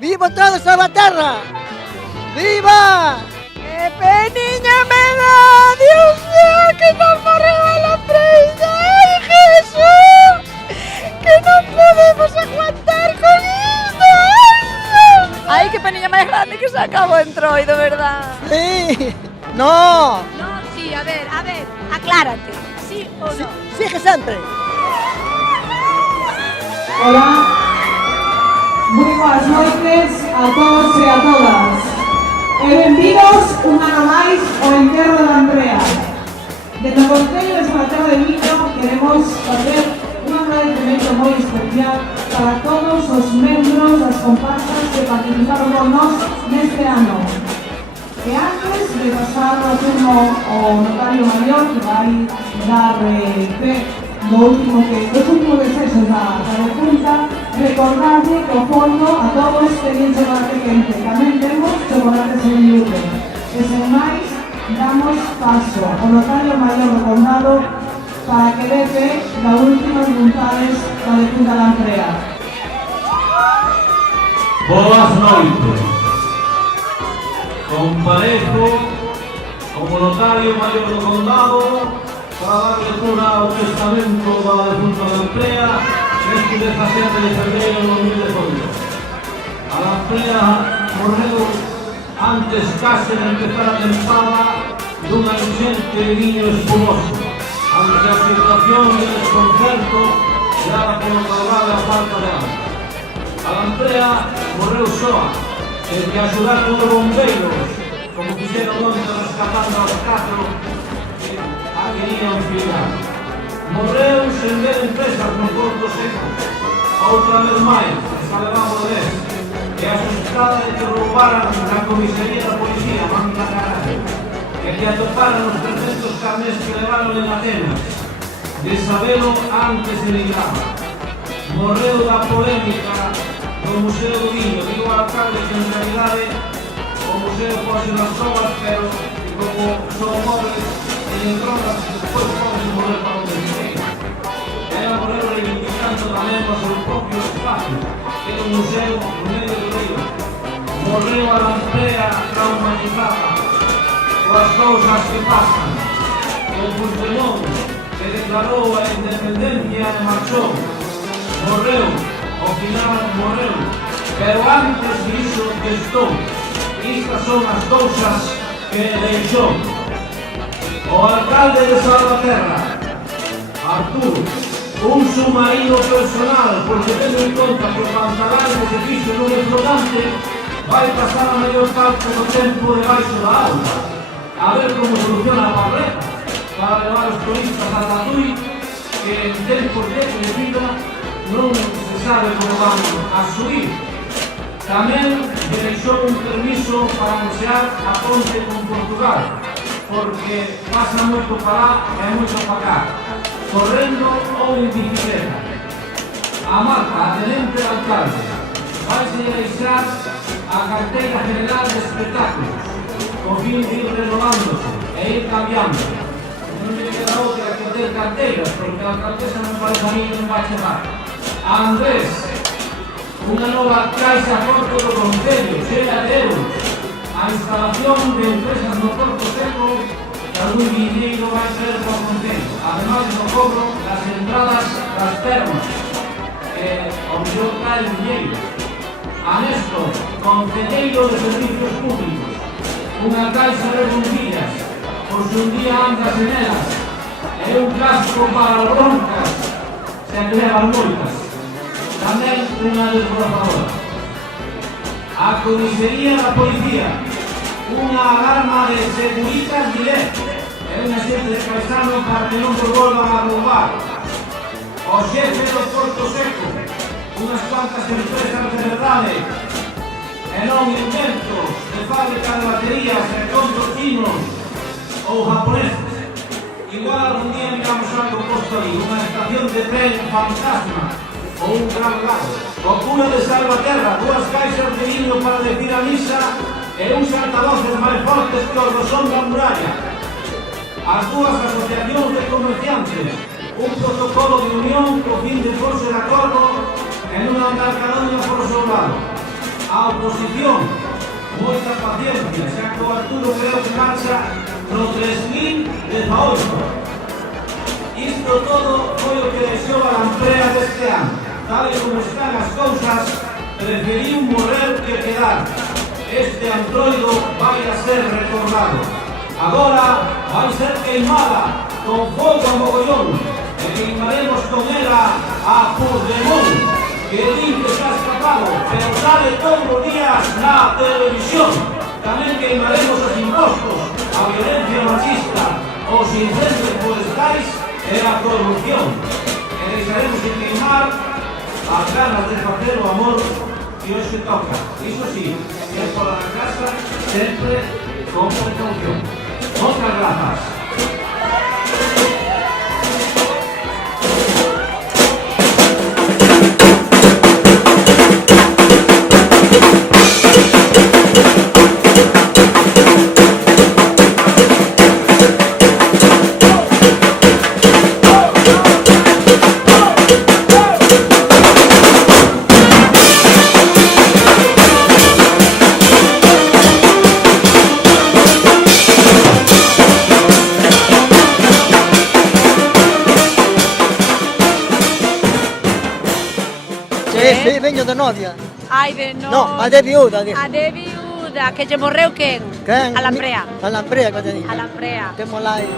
¡Viva toda Salvaterra! ¡Viva! ¡Qué peniña me da! ¡Dios mío, que nos morreu la presa! ¡Ay, Jesús! ¡Que no podemos aguantar con isto! ¡Ay, qué peniña máis grande que se acabó en Troi, de verdad! ¡Sí! ¡No! No, sí, a ver, aclárate. ¿Sí o no? ¡Sigue sempre! Hola, moi boas noites a todos e a todas. E benvidos un ano máis ao enterro da Andrea. Desde o Concello de Salvaterra de Miño queremos facer un agradecemento moi especial para todos os membros das comparsas que participaron con nós neste ano. E antes de pasar o turno ao notario maior que vai dar fe dos últimos desexos da Junta, recordarle que o fondo a todos teñen chocolate quente. Tamén temos chocolate sen gluten. E sen máis, damos paso ao notario maior do condado para que dé fe das últimas voluntades da defunta da Andrea. Boas noites. Comparezco como notario maior do condado para dar lectura ao testamento da defunta da Andrea neste 17 de febrero de 2018. A Andrea morreu antes case de empezar a tempada dunha enchente de viño espumoso, ante a situación de desconcerto dada polo caudal e a falta de agua. A Andrea morreu soa, e que axudaron os bombeiros, como fixeron onde rescatando aos 4 a querían fiar. Morreu sen ver empresas no Porto Seco, outra vez máis, está levando de vez, e asustada de que roubaran na comisaría da policía, manda caralho, e que atoparan os 300 carnés que levaron en Atenas, de sabelo antes de emigrar. Morreu da polémica do Museo do Viño, digo ao alcalde que en realidade o museo pode nas obras, pero como son móveis e en drogas, despois poden morrer para onde queira. Ela morreu reivindicando tamén o seu propio espacio, que é o museo no medio do río. Morreu a Andrea traumatizada coas cousas que pasan. O Puigdemont, que declarou a independencia e marchou, morreu, ao final morreu, pero antes disso estou. Estas son as cousas que deixou. O alcalde de Salvaterra, Arturo, un submarino personal, porque tendo en conta que o pantalán que se fixo nun flotante vai pasar a maior parte do tempo debaixo da auga, a ver como soluciona a papeleta para levar os turistas a Tatuí, que en tempos de vida non se sabe como van a subir. Tamén deixou un permiso para anunciar a ponte con Portugal, porque pasa moito para lá e moito para cá, correndo ou en bicicleta. A Marta, a tenente de alcalde, vai se deixar a carteira general de espectáculos, con fin de ir renovándose e ir cambiando. Non me queda outra que ter carteiras, porque a alcaldesa non parece a mí non vai chegar. A Andrés, unha nova caixa forte do Concello, chea de euros. A instalación de empresas no Porto Seco que algún viñeiro vai ser por Concello, ademais do cobro das entradas das termas, que ao mellor cae el viñeiro. A Néstor, concelleiro de servicios públicos, unha caixa de bombillas, por se un día andas en elas, e un casco para broncas, se que levan moitas. Tamén unha desbrozadora. A comisaría da policía, unha alarma de Securitas Direct, e unha xente de paisano para que non se volvan a roubar. O xefe do Porto Seco, unhas cuantas empresas de verdade, e non inventos de fábrica de baterías e contos chinos ou japoneses. Igual algún día miramos algo posto aí, unha estación de tren fantasma, ou un gran lago. O cura de Salvaterra, dúas caixas de himno para decir a misa e uns altavoces máis fortes que os do son da muralla. As dúas asociacións de comerciantes, un protocolo de unión co fin de porse de acordo e non andar cada unha por o seu lado. A a oposición, moita paciencia, xa que o Arturo creo que marcha no 3018. Isto todo foi o que deixou a Lamprea deste ano. Tal e como están as cousas, preferiu morrer que quedar. Este antroido vai a ser recordado. Agora vai ser queimada con fogo a mogollón e queimaremos con ela a Puigdemont, que din que está escapado, pero sale todos os días na televisión. Tamén queimaremos os impostos, a violencia machista, os incendios forestais e a corrupción. E deixaremos de queimar as ganas de facer o amor que hoxe toca. Iso sí, que é fora da casa, sempre con precaución. Moitas grazas. Sí, veño de novia. Ai, de no. No, a de viuda. A de viuda, que lle morreu quen? Quen? A Lamprea. A Lamprea, que te digo. A Lamprea. Temos lá aí.